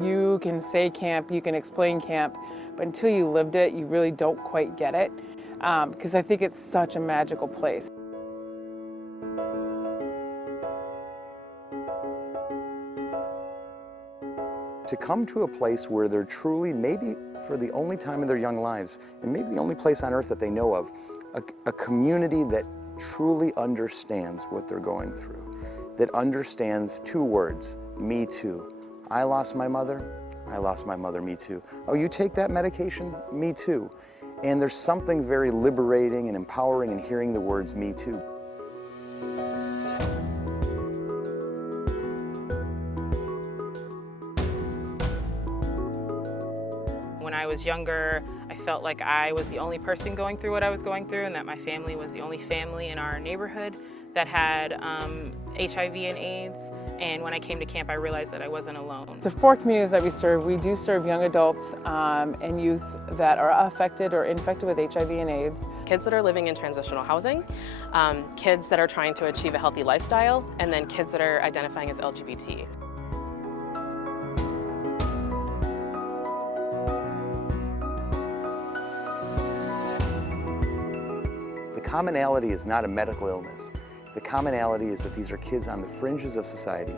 You can say camp, you can explain camp, but until you lived it, you really don't quite get it, because I think it's such a magical place. To come to a place where they're truly, maybe for the only time in their young lives, and maybe the only place on earth that they know of, a community that truly understands what they're going through, that understands two words, me too. I lost my mother, me too. Oh, you take that medication? Me too. And there's something very liberating and empowering in hearing the words, me too. When I was younger, I felt like I was the only person going through what I was going through, and that my family was the only family in our neighborhood that had HIV and AIDS. And when I came to camp, I realized that I wasn't alone. The 4 communities that we do serve young adults and youth that are affected or infected with HIV and AIDS. Kids that are living in transitional housing, kids that are trying to achieve a healthy lifestyle, and then kids that are identifying as LGBT. The commonality is not a medical illness. The commonality is that these are kids on the fringes of society,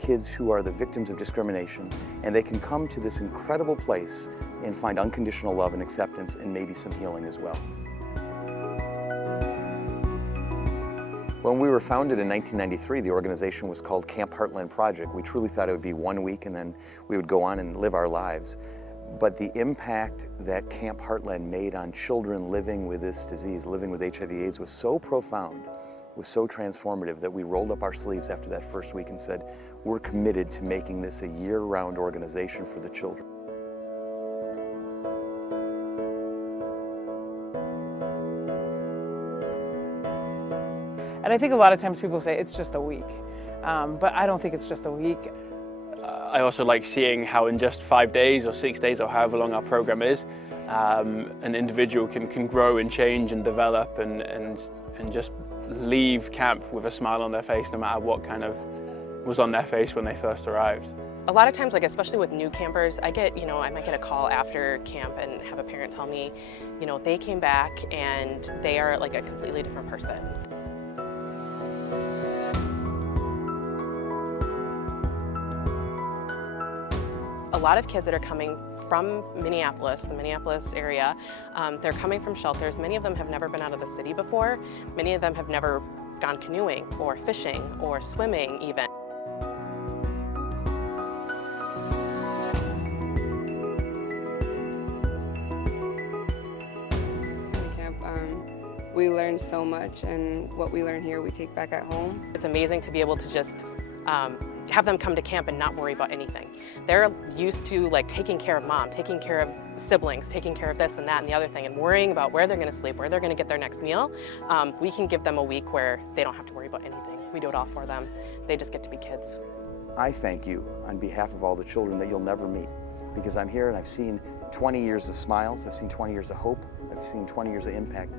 kids who are the victims of discrimination, and they can come to this incredible place and find unconditional love and acceptance and maybe some healing as well. When we were founded in 1993, the organization was called Camp Heartland Project. We truly thought it would be 1 week and then we would go on and live our lives. But the impact that Camp Heartland made on children living with this disease, living with HIV/AIDS, was so profound, was so transformative that we rolled up our sleeves after that first week and said, we're committed to making this a year-round organization for the children. And I think a lot of times people say it's just a week, but I don't think it's just a week. I also like seeing how in just 5 days or 6 days or however long our program is, an individual can grow and change and develop and just leave camp with a smile on their face no matter what kind of was on their face when they first arrived. A lot of times, like especially with new campers, I might get a call after camp and have a parent tell me, they came back and they are like a completely different person. A lot of kids that are coming from Minneapolis, the Minneapolis area, they're coming from shelters. Many of them have never been out of the city before. Many of them have never gone canoeing or fishing or swimming even. Camp, we learn so much, and what we learn here we take back at home. It's amazing to be able to just have them come to camp and not worry about anything. They're used to like taking care of mom, taking care of siblings, taking care of this and that and the other thing, and worrying about where they're going to sleep, where they're going to get their next meal. We can give them a week where they don't have to worry about anything. We do it all for them. They just get to be kids. I thank you on behalf of all the children that you'll never meet, because I'm here and I've seen 20 years of smiles, I've seen 20 years of hope, I've seen 20 years of impact.